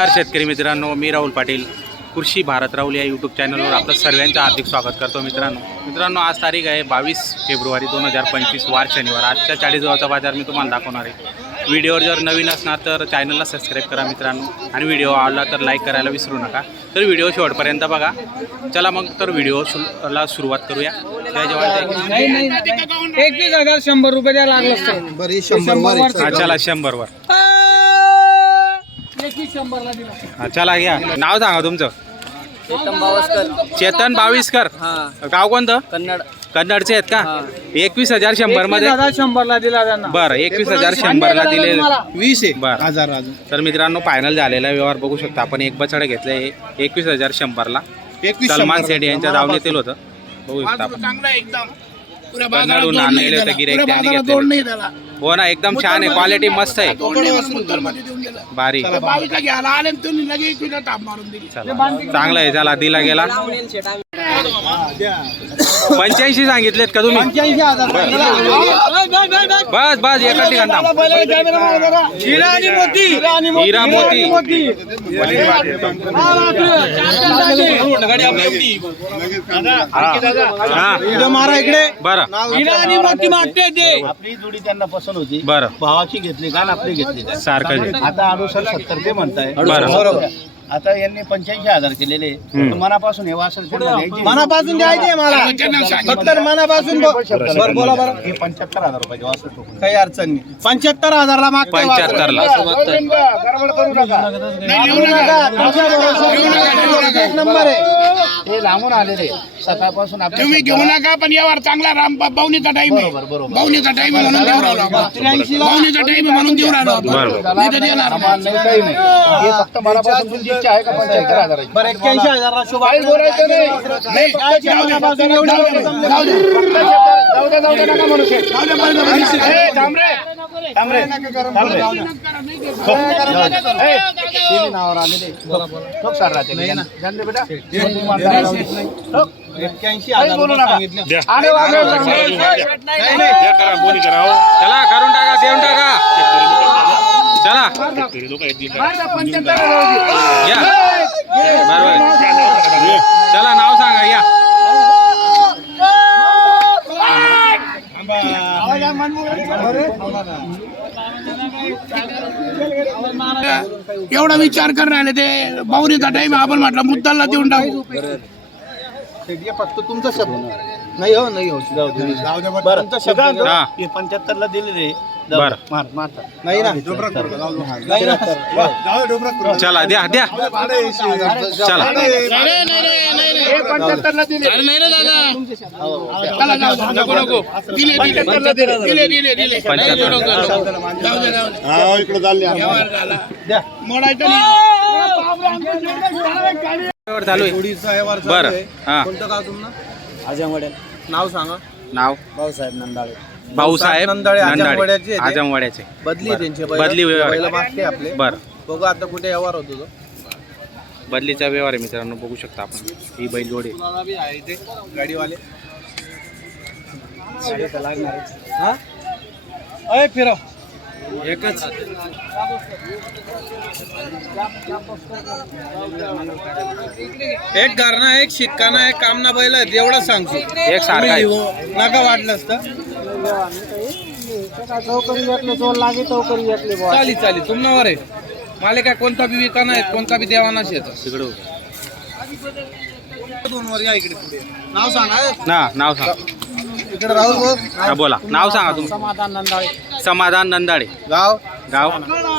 नमस्कार शेतकरी मित्रांनो मी राहुल पाटील कृषी भारत राहुल या यूट्यूब चॅनलवर आपलं सर्वांचं हार्दिक स्वागत करतो मित्रांनो. मित्रांनो आज तारीख आहे बावीस फेब्रुवारी दोन हजार पंचवीस वार शनिवार. आजच्या चाळीसगावचा बाजार मी तुम्हाला दाखवणार आहे. व्हिडिओवर जर नवीन असणार तर चॅनलला सबस्क्राईब करा मित्रांनो. आणि व्हिडिओ आवडला तर लाईक करायला विसरू नका. तर व्हिडिओ शेवटपर्यंत बघा. चला मग तर व्हिडिओला सुरुवात करूया. जय जवान एकवीस हजार शंभर रुपये द्यायला लागलं चला शंभरवर. हा, चला घ्या नाव सांगा तुमचं. चेतन बावीसकर. गाव कोणतं? कन्नड. कन्नडचे आहेत का? एकवीस हजार शंभरमध्ये शंभरला दिला त्यांना. बरं एकवीस हजार शंभरला दिले वीस आहे. बरं. हजार अजून तर मित्रांनो फायनल झालेला व्यवहार बघू शकता आपण. एक बछड घेतलंय एकवीस हजार शंभरला. एकवीस सलमान. सेठ यांच्या दावणीतील होतं. बघू शकता आपण. कन्नडहून आणलेले होते गिरेक त्यांनी घेतलेले हो ना एकदम छान आहे. क्वालिटी मस्त आहे. बारीक. चला चांगलं आहे चला दिला गेला. पंच्याऐंशी सांगितलेत का तुम्ही? बस बस एका ठिकाण. हिरा मोती. हा मारा इकडे. बरं. हिरा आणि मोती मागते आपली जोडी त्यांना पसंत होती बरं भावाची घेतली का आणि आपली घेतली सारखं आहे. आता अनुसार सत्तर ते म्हणताय बरं. बरोबर आता यांनी पंच्याऐंशी हजार केलेले हम्म. तर मनापासून हे वासर त्यांना द्यायची. मनापासून द्यायचे मला फक्त मनापासून ब- बरं बोला बरं हे पंच्याहत्तर हजार रुपयाचे वासर ठोकून काही अडचण नाही पंच्याहत्तर हजारला मागताय वासर. पंच्याहत्तर ला गडबड करू नका घेऊ नका, तुमच्या भरोश्यावर एक नंबर आहे ते लांबून आलेले सकाळपासून आपल्या तुम्ही घेऊ नका पण यावर चांगला राम बावणीचा टाइम आहे बरोबर बरोबर बावणीचा टाइम आहे म्हणून देऊ राहिलो आपण. बावणीचा टाइम आहे म्हणून देऊ राहिलो आपण. बरोबर. नाही तर देणार नाही. आम्हाला नाही काही नाही हे फक्त मनापासून तुमची इच्छा आहे का पंच्याहत्तर हजाराची बरं एक्क्याऐंशी हजारला शुभ काही बोलायचं नाही नाही, काय जाऊ दे. मनापासून एवढं जाऊ दे. समजा. जाऊ दे. जाऊ दे जाऊ दे नका म्हणू शेठ. जाऊ दे, बरं, बरं, बरं. ए, थांब रे थांब रे. नावावर आलेले ठोक सर राहते बेटा. एक्क्याऐंशी बोलू नका. आणि. चला करून टाका देऊन टाका. चला. या. बरोबर. चला नाव सांगा या एवढा विचार कर राहिले ते. बावणीचा टाइम आपण म्हटलं मुद्दाला देऊन टाकू. फक्त तुमचा शब्द. नाही हो नाही हो जाऊ दे. हे. पंच्याहत्तर ला दिलेले. बरं. मार मारता नाही ना. नाही ना. चला द्या द्या. चला. पंच्याहत्तर ला दिले. चला जाऊ दे. नको नको. दिले दिले. दिले. दिले दिले पंच्याहत्तर. जाऊ दे जाऊ दे. व्यवहार झाला. मोडायचं नाही. वर चालू आहे. जोडीचा व्यवहार चालू बरं. आहे. हा. कोणतं गाव तुमनं नाव सांगा. नाव? भाऊसाहेब नंदाळे. भाऊसाहेब नंदाळे, आजमवाड्याचे आहे ते. आजमवाड्याचे. बदली आहे त्यांचे बैल. बदली व्यवहार. बैल मागते आपले. बरं. बघू आता कुठे व्यवहार होतो तो. बदलीचा व्यवहार आहे मित्रांनो बघू शकता आपण. ही बैल जोडी कोणाला बी आहे ते गाडीवाले. हा? अय फिरव. एकच. एक घरणा एक शिक्काना एक कामना बैल आहेत एवढं सांगतो. एक सारखा आहे. नका वाटलं असतं चाली चाली तुमनावर आहे. मला काय कोणता बी विका नाही कोणता बी देवाना शेत तिकडे दोन वर या इकडे पुढे. नाव सांगा. ना नाव सांग. इकडे राहुल भाऊ. हा बोला. नाव सांगा तुमचं समाधान नंदाळे. समाधान नंदाळे. गाव? गाव?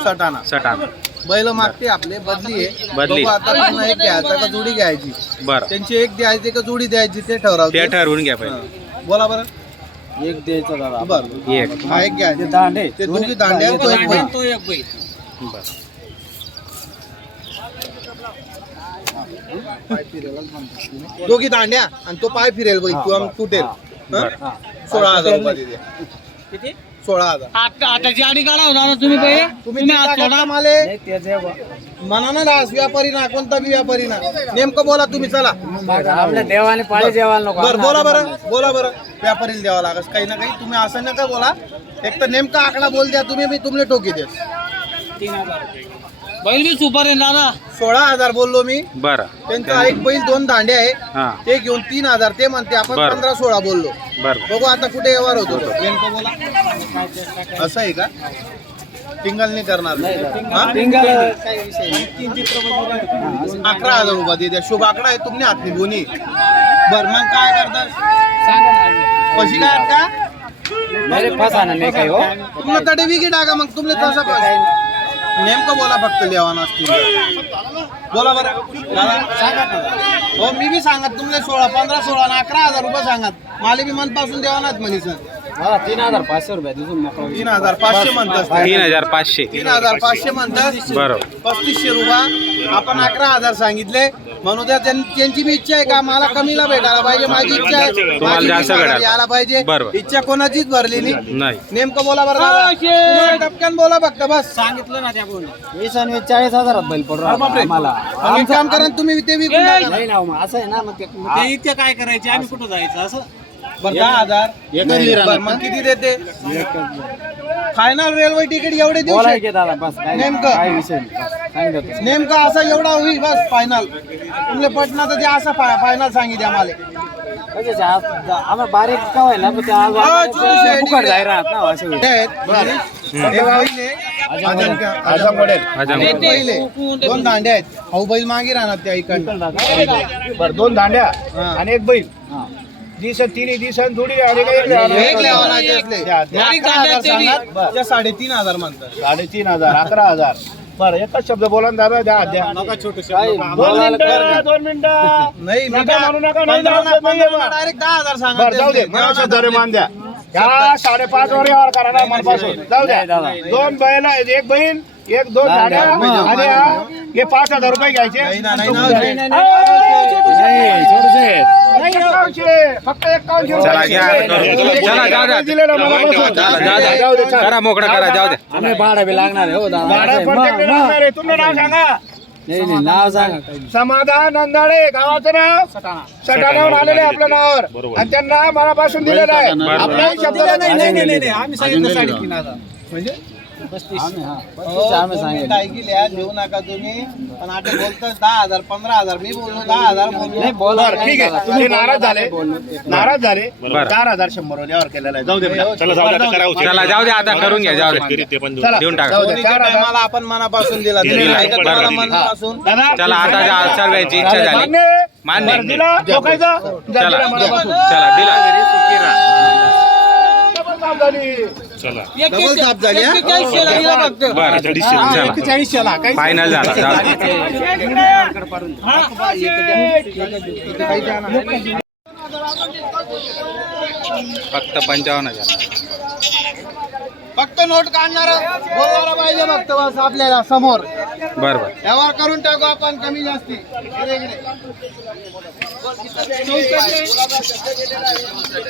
सटाणा. सटाण. बैल मागते आपले बदली आहे. बदली. बघू आता पुन्हा एक घ्यायचा का जोडी घ्यायची. बरं. त्यांची एक द्यायची का जोडी द्यायची ते ठरवते. ते ठरवून घ्या पहिले. हा. बोला बरं. एक द्यायचा दादा बरं. एक. हा एक घ्यायचे दांडे. ते दोघी दांड्या तो एक बैल. बरं. दोघी दांड्या आणि तो पाय फिरेल बैल किंवा तुटेल. हा? सोळा हजार रुपये किती? सोळा हजार. आता आडी काढा ना तुम्ही पहिले. तुम्ही टाका सोडा माले. ना दास व्यापारी ना कोणता बी व्यापारी ना. नेमकं बोला तुम्ही चला. आपल्या देवाने पाळी जेवायला नको. बरं बोला बरं बोला बरं. व्यापारीला द्यावा लागत काही ना काही. तुम्ही असं नका बोला. एक तर नेमका आकडा बोल द्या तुम्ही मी तुमले टोकी देत. बैल बी सुपर आहे ना सोळा हजार बोललो मी. बरं. त्यांचा एक बैल दोन दांडे आहे. हां. ते घेऊन तीन हजार ते म्हणते आपण बरं. पंधरा सोळा बोललो. बरं. बघू आता कुठे व्यवहार होतो. नेमकं बोला. असं आहे का? टिंगल नाही करणार. हा? अकरा हजार रुपये दे द्या शुभ आकडा आहे तुमने हात नाही दोन्ही बर मग काय करता? कशी काय का? तुम्हाला तडे विकी टाका मग तुमले तसा पास नेमकं बोला फक्त लेवाना असतील. बोला बरं. दादा, हो मी बी सांगत तुमले सोळा पंधरा सोळा आणि अकरा हजार रुपये सांगत. मला बी मनपासून देवानाच म्हणे सर. तीन हजार पाचशे रुपये मोकळा. तीन हजार पाचशे म्हणतात तीन हजार पाचशे. तीन हजार पाचशे म्हणतात बरोबर. पस्तीसशे रुपये. आपण अकरा हजार सांगितले. म्हणून त्या त्यां- त्यांची बी इच्छा आहे का? मला कमीला भेटायला पाहिजे माझी इच्छा आहे. तुम्हाला माझी जास्त वीस हजार भेटायला. यायला पाहिजे. बरोबर. इच्छा कोणाचीच भरली नाही. नाही. नेमकं बोला बरं दादा. तुम्हाला टपक्यान बोला फक्त बस. सांगितलं ना त्या वीस आणि चाळीस हजारात बैल पडू आम्हाला. मग एक काम करा तुम्ही ते विकून टाका. नाही ना मग असं आहे ना मग ते ते इथे काय करायचे? आम्ही कुठं जायचं? असं बरं दहा हजार. बरं, मग किती देते? फायनल रेल्वे तिकीट एवढे देऊ बोलाय शकतो की दादा बस काय नेमकं. काय विषय नाही. सांगितलं नेमका असा एवढा होईल बस फायनल तुमले पटना तर ते असा फायनल सांगितले आम्हाला. कशाचे आज आम्हाला बारीक का व्हायला पण ते आज हा, चोवीसशे आहे, फुकट जाय राहत ना असे हे आहेत. हे पहिले आजम मॉडेल. अजून हे पहिले दोन दांडे आहेत. भाऊ बैल मागे राहणार त्या इकडनं. बर दोन दांड्या हा. आणि एक बैल. दिसन तिन्ही दिसन थोडी त्या साडेतीन हजार म्हणतात. साडेतीन हजार अकरा हजार. बरं एकच शब्द बोला ना दादा द्या द्या. दोन मिनिटं दोन मिनिटं. नाही नका म्हणू नका. डायरेक्ट दहा हजार सांगा. बरं जाऊ दे. मला मान द्या या साडेपाच वर यावर करा ना मनपासून. जाऊ द्या. दोन बैल एक बैल एक दोन गाड्या आणि हा, हे पाच हजार रुपये घ्यायचे नाही नाही. नाही. फक्त एक्कावनशे रुपये चला घ्या घ्यायचे. चला जाऊ द्या दिलेलं मनापासून. चला, जाऊ द्या. जाऊ दे, चला. करा मोकळा करा जाऊ द्या आम्ही भाडं बी लागणार आहे हो दादा भाडं असं आहे. प्रत्येकाला मग- मग. लागणार आहे. तुमचं नाव सांगा नाही नाही नाव सांगा काही. समाधान नंदाळे गावाचं नाव सटाणावर आलेलं आहे आपल्या नावावर आणि त्यांना मनापासून दिलेलं आहे. आपलाही शब्द आम्ही सांगितलं साडेतीन हजार म्हणजे आम्ही हा हो, पस्तीस आम्ही सांगितलं काय लिहा घेऊ नका तुम्ही पण आता बोलतोय दहा हजार पंधरा हजार मी बोललो दहा हजार बोललो नाही बोला बरं ठीक आहे तुम्ही नाराज झाले नाराज झाले चार हजार शंभर यावर केलेला आहे जाऊ दे बेटा. चला जाऊ द्या आता करून घ्या जाऊ चला, देऊन टाका. जाऊ दे. दोन्हीच्या चार हजार. टायमाला आपण मनापासून दिला तरी दिला. ऐकत बरं. तुम्हाला मनापासून दादा, चला आता जा- सर्वांची इच्छा झाली मान्य चला मनापासून. चला दिला झाली. डबल झाली हा? बरं चला फायनल झाला. फक्त पंचावन्न हजार. फक्त नोट काढणार बोलणार पाहिजे फक्त बस आपल्याला समोर. बरं बरं. व्यवहार करून टाकू आपण कमी जास्ती. इकडे, इकडे.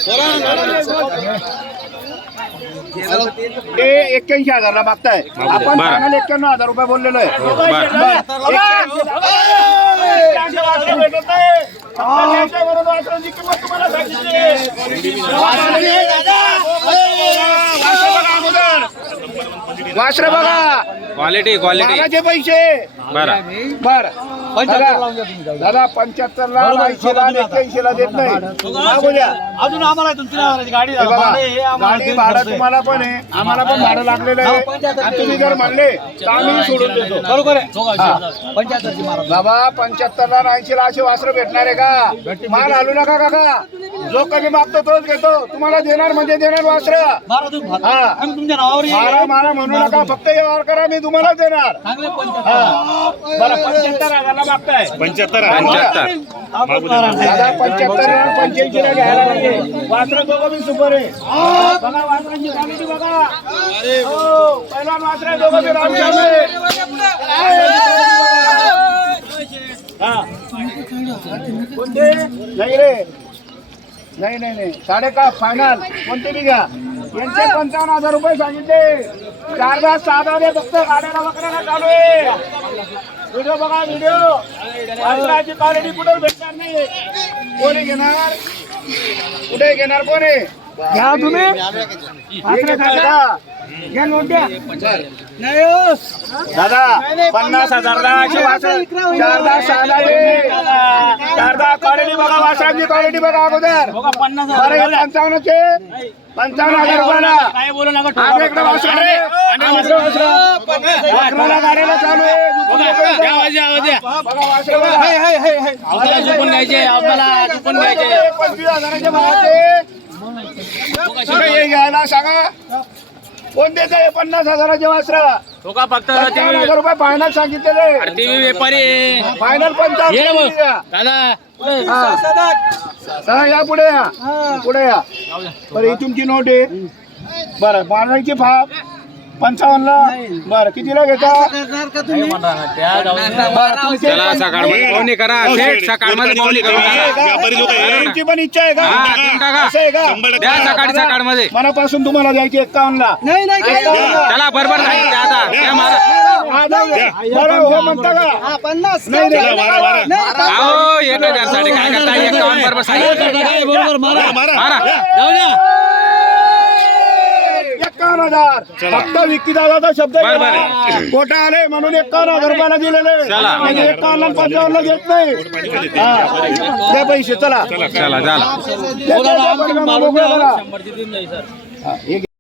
बोला ना. ते एक्क्याऐंशी हजारला मागताय. आपण बरं. फायनल एक्क्याण्णव हजार रुपये बोललेलो आहे. बरं. त्यांच्यावरून वासरांची किंमत तुम्हाला सांगितली. वासरं बघा अगोदर. वासरं बघा. क्वालिटी क्वालिटी मागाचे पैसे. बरं. बर. दादा पंच्याहत्तर ला ऐंशी ला एक्क्याऐंशी ला देत नाही. मागू द्या अजून आम्हाला इथून तीन हजाराची गाडी हे बघा, भाडं हे आम्हाला गाडी. तुम्हाला पण आहे. आम्हाला पण भाडं लागलेलं आहे. आणि तुम्ही जर म्हणले तर आम्ही सोडून देतो. बरोबर आहे? पंच्याहत्तरची मारा. बाबा पंच्याहत्तर ला ऐंशी ला असे वासरं भेटणार आहे का? माल हलू नका काका. जो कमी मागतो तोच घेतो. तुम्हाला देणार म्हणजे देणार वासर. मारा तुम्ही भाडं. हा. आम्ही तुमच्या नावावर येऊ. मारा मारा. म्हणू नका फक्त व्यवहार करा मी तुम्हाला देणार. हा. बरं पंच्याहत्तर हजारला मागताय पंच्याहत्तर. दादा पंच्याहत्तर पंच्याऐंशी ला घ्यायला पाहिजे वासर दोघं बी सुपर आहे. बघा वासरांची क्वालिटी बघा. हो पहिला वासर दोघं रामश्याम आहे. हा. कोणते? नाही रे. नाही नाही नाही. साडे का फायनल कोणते घ्या. यांचे पंचावन्न हजार रुपये सांगितले. चार दहा सहा दहा फक्त गाड्याला वगैरे चालू आहे. व्हिडिओ बघा व्हिडिओ. वासराची क्वालिटी कुठे भेटणार नाही. कोणी घेणार? कुठे घेणार कोणी? घ्या तुम्ही. आकडे काढा. घ्या नोट द्या. नाही हो. दादा पन्नास हजारला असे वासर चार दहा सहा दहा दे. चार दहा क्वालिटी बघा वासरांची क्वालिटी बघा अगोदर. हे पंचावन्नचे पंचावन्न हजार रुपयाला. आपल्याकडे वासरं गाड्याला चालू आहे. बघा. पंचवीस हजाराच्या भावाचे. हे घ्यायला सांगा. कोण देत आहे? पन्नास हजाराचे वासरा तो का? फक्त हजार रुपये फायनल सांगितलेले. टीव्ही व्यापारी फायनल पंचावन्न हा. चला या पुढे या. पुढे या. बरं ही तुमची नोट आहे. बरं मारण्याची फा पंचावन्नला? बरं कितीला घेता? बरं, चला सकाळमध्ये पाहुणे करा. सकाळमध्ये पाहुणे तुमची पण इच्छा आहे का? हा, देऊन टाका. असं आहे का? द्या सकाळी सकाळमध्ये. मनापासून तुम्हाला द्यायची एक्कावन्नला. नाही नाही काही नाही. चला बरोबर सांगितलं आता. द्या मारा. हा, जाऊ द्या. बरं हो म्हणता का? हा, पन्नास. नाही नाही, द्या. नाही, अहो एक हजारसाठी काय करता? एकावन्न बरोबर सांगितलं मारा जाऊ द्या. एक्कावन्न हजार. फक्त विक्की दादाचा शब्द. खोटा आले म्हणून एक्कावन्न हजार रुपयाला दिलेले. म्हणजे एक्कावन्न पंचावन्न घेत नाही. द्या पैसे चला.